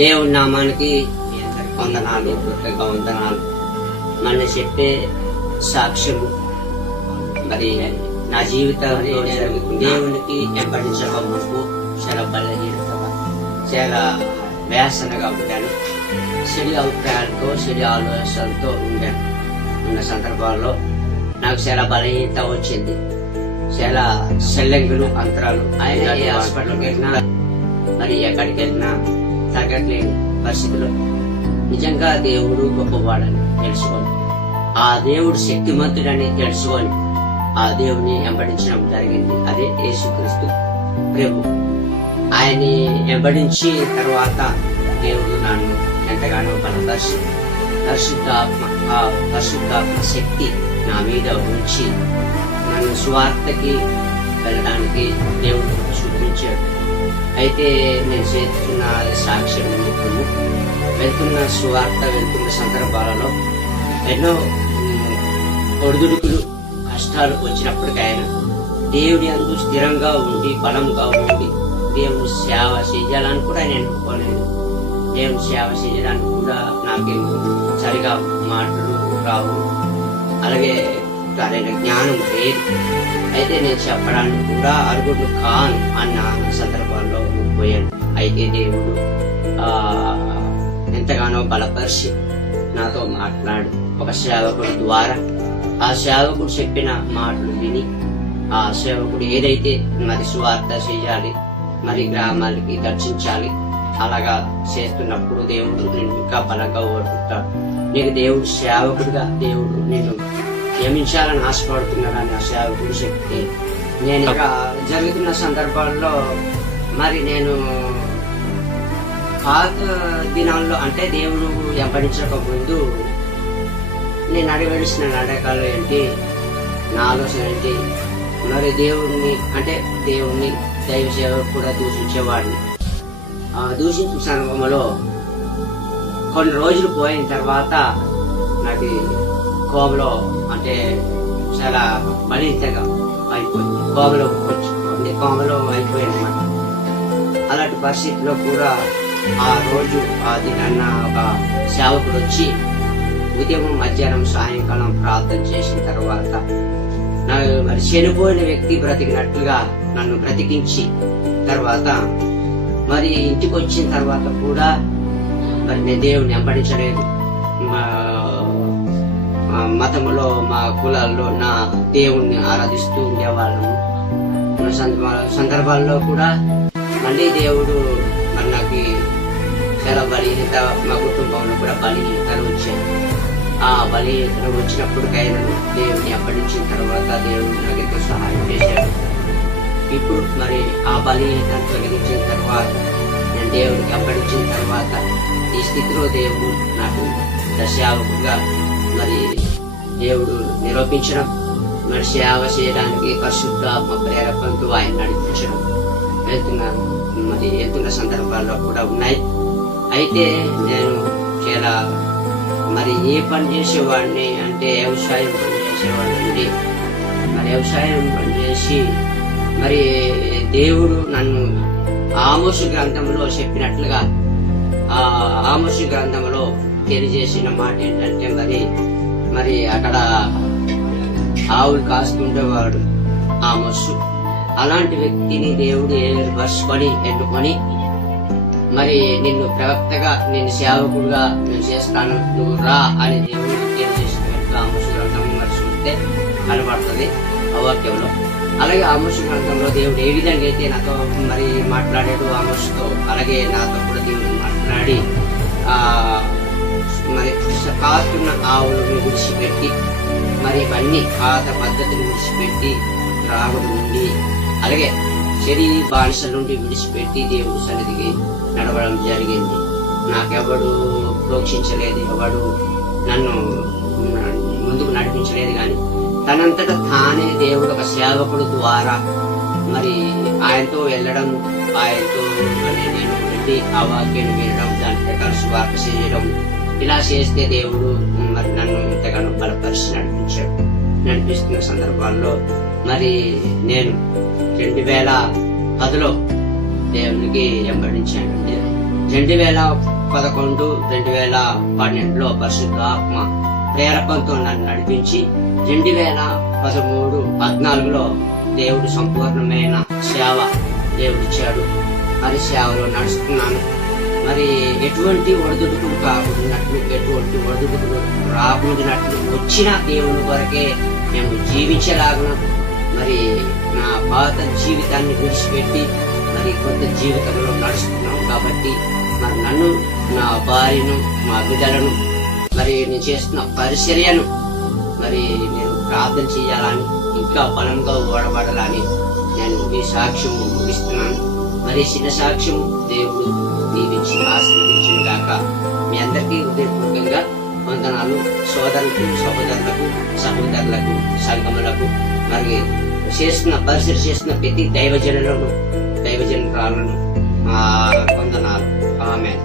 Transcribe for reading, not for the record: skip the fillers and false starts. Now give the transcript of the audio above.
దేవుని నామానికి వందనాలు, కృతజ్ఞ వందనాలు. మన చెప్పే సాక్ష్యము మరి నా జీవితంలో దేవునికి వెంబడించక ముప్పు చాలా బలహీనతగా, చాలా వేసనగా ఉండాను. చెడు అభిప్రాయాలతో, చెడు ఆలోచనలతో ఉన్న సందర్భాల్లో నాకు చాలా బలహీనత వచ్చింది. చాలా సెల్లంగులు, అంతరాలు. ఆయన ఏ హాస్పిటల్కి వెళ్ళినా, మరి ఎక్కడికి వెళ్ళినా తగ్గట్లేని పరిస్థితుల్లో నిజంగా దేవుడు గొప్పవాడని తెలుసుకొని, ఆ దేవుడు శక్తిమంతుడని తెలుసుకొని ఆ దేవుని వెంబడించడం జరిగింది. అదే యేసుక్రీస్తు ప్రభు. ఆయన్ని వెంబడించి తర్వాత దేవుడు నన్ను ఎంతగానో బలపరిచి పరిశుద్ధాత్మ శక్తి నా మీద ఉంచి నన్ను సువార్తకి వెళ్ళడానికి దేవుడు చూపించాడు. అయితే నేను చేస్తున్న సాక్ష్యం వెళ్తున్న సువార్త వెళ్తున్న సందర్భాలలో ఎన్నో ఒడిదుడుకులు, కష్టాలు వచ్చినప్పటికైనా దేవుడి అందు స్థిరంగా ఉండి బలంగా ఉండి దేవుని సేవ చేయాలని కూడా నేను అనుకోలేదు. దేవుని సేవ చేయడానికి కూడా నాకేమో సరిగా మాటలు రావు, అలాగే సరైన జ్ఞానం లేదు. అయితే నేను చెప్పడానికి కూడా అరుగుడు కాను అన్న సందర్భాల్లో పోయాను. అయితే దేవుడు ఎంతగానో బలపరిచి నాతో మాట్లాడు ఒక సేవకుడి ద్వారా. ఆ సేవకుడు చెప్పిన మాటలు విని ఆ సేవకుడు ఏదైతే మరి సువార్త చేయాలి, మరి గ్రామాలకి దర్శించాలి, అలాగా చేస్తున్నప్పుడు దేవుడు నేను ఇంకా బలంగా ఓడుకుంటాడు. నీకు దేవుడు సేవకుడిగా దేవుడు నిన్ను నియమించాలని ఆశపడుతున్నాడని ఆ సేవకుడు చెప్తే, నేను ఇక్కడ జరుగుతున్న సందర్భాల్లో మరి నేను పాత దినాల్లో అంటే దేవుడు వెంబడించక ముందు నేను అడగవలసిన అడగాలు ఏంటి, నా ఆలోచన ఏంటి, మరి దేవుడిని అంటే దేవుణ్ణి దైవ సేవకు కూడా దూషించేవాడిని. ఆ దూషించిన సందర్భంలో కొన్ని రోజులు పోయిన తర్వాత నాకు కోపంలో అంటే చాలా బలితగా అయిపోయింది. కోపంలో అయిపోయింది అన్నమాట. అలాంటి పరిస్థితిలో కూడా ఆ రోజు అది నన్న ఒక సేవకుడు వచ్చి ఉదయం, మధ్యాహ్నం, సాయంకాలం ప్రార్థన చేసిన తర్వాత మరి చనిపోయిన వ్యక్తి బ్రతికినట్లుగా నన్ను బ్రతికించి తర్వాత మరి ఇంటికి వచ్చిన తర్వాత కూడా మరి నేను దేవుని వెంబడించలేదు. మా మతములో, మా కులాల్లో నా దేవుణ్ణి ఆరాధిస్తూ ఉండేవాళ్ళము. సందర్భాల్లో కూడా మళ్ళీ దేవుడు మరి నాకు చాలా బలహీనత, మా కుటుంబంలో కూడా బలహీనతలు వచ్చాయి. ఆ బలహీనతలు వచ్చినప్పటికైనా దేవుని వెంబడించిన తర్వాత దేవుడు నాకు ఎంతో సహాయం చేశాడు. ఇప్పుడు మరి ఆ బలహీనతను తొలగించిన తర్వాత నేను దేవుడికి వెంబడించిన తర్వాత ఈ స్థితిలో దేవుడు నాకు దశావకుగా మరి దేవుడు నిరూపించడం, మరి సేవ చేయడానికి పరిశుద్ధాత్మ ప్రేరేపణతో ఆయన నడిపించడం వెళ్తున్న సందర్భాల్లో కూడా ఉన్నాయి. అయితే నేను చాలా మరి ఏ పని చేసేవాడిని అంటే వ్యవసాయం పని చేసేవాడిని. మరి వ్యవసాయం పని చేసి మరి దేవుడు నన్ను ఆమోసు గ్రంథంలో చెప్పినట్లుగా ఆ ఆమోసు గ్రంథంలో తెలియజేసిన మాట ఏంటంటే మరి అక్కడ ఆవులు కాస్తుండేవాడు ఆమోసు. అలాంటి వ్యక్తిని దేవుడు ఏర్పరుచుకొని ఎన్నుకొని మరి నిన్ను ప్రవక్తగా, నేను సేవకుడుగా నేను చేస్తాను, నువ్వు రా అని దేవుడు తెలియజేసినట్టు ఆమోసు గ్రంథం మరి చూస్తే కనబడుతుంది ఆ వాక్యంలో. అలాగే ఆమోసు గ్రంథంలో దేవుడు ఏ విధంగా అయితే నాతో మరి మాట్లాడాడు ఆమోసుతో, అలాగే నాతో కూడా దేవుడు మాట్లాడి మరి కాస్తున్న ఆవులను విడిచిపెట్టి మరి ఇవన్నీ పాత పద్ధతిని విడిచిపెట్టి రాగుడు నుండి అలాగే శరీర బానిసల నుండి విడిచిపెట్టి దేవుడి సన్నిధికి నడవడం జరిగింది. నాకెవడు ప్రోక్షించలేదు, ఎవడు నన్ను ముందుకు నడిపించలేదు. కానీ తనంతట తానే దేవుడు ఒక సేవకుడు ద్వారా మరి ఆయనతో వెళ్ళడం, ఆయనతో నేను వెళ్ళి ఆ వాక్యాన్ని వినడం, దాని ప్రకారం సువార్త చేయడం, ఇలా చేస్తే దేవుడు మరి నన్ను ఎంతగానో బలపరిచి నడిపిస్తున్న సందర్భాల్లో మరి నేను 2010లో దేవునికి వెంబడించాను. 2011 2012లో పరిశుద్ధ ఆత్మ ప్రేరకంతో నన్ను నడిపించి 2013 14లో దేవుడు సంపూర్ణమైన సేవ దేవుడిచ్చాడు. మరి సేవలో నడుస్తున్నాను. మరి ఎటువంటి ఒడిదుడుకులు కాకుండానట్లు, ఎటువంటి ఒడిదుడుకులు రాకుండానట్లు, వచ్చిన దేవుని కొరకే మేము జీవించేలాగా మరి నా పాత జీవితాన్ని విడిచిపెట్టి మరి కొత్త జీవితంలో నడుస్తున్నాం. కాబట్టి మరి నన్ను, నా భార్యను, మా బిడ్డలను, మరి నేను చేస్తున్న పరిచర్యను మరి నేను ప్రార్థన చేయాలని, ఇంకా బలంగా ఓడబడాలని నేను ఈ సాక్ష్యం ముగిస్తున్నాను. మరి చిన్న సాక్ష్యం దేవుడు దీవించి ఆశీర్వదించిన గాక. మీ అందరికీ హృదయపూర్వకంగా వందనాలు. సహోదరులకు, సంఘములకు, మరి పరిచయం చేస్తున్న ప్రతి దైవజనులను, దైవజనురాలను వందనాలు. ఆమేన్.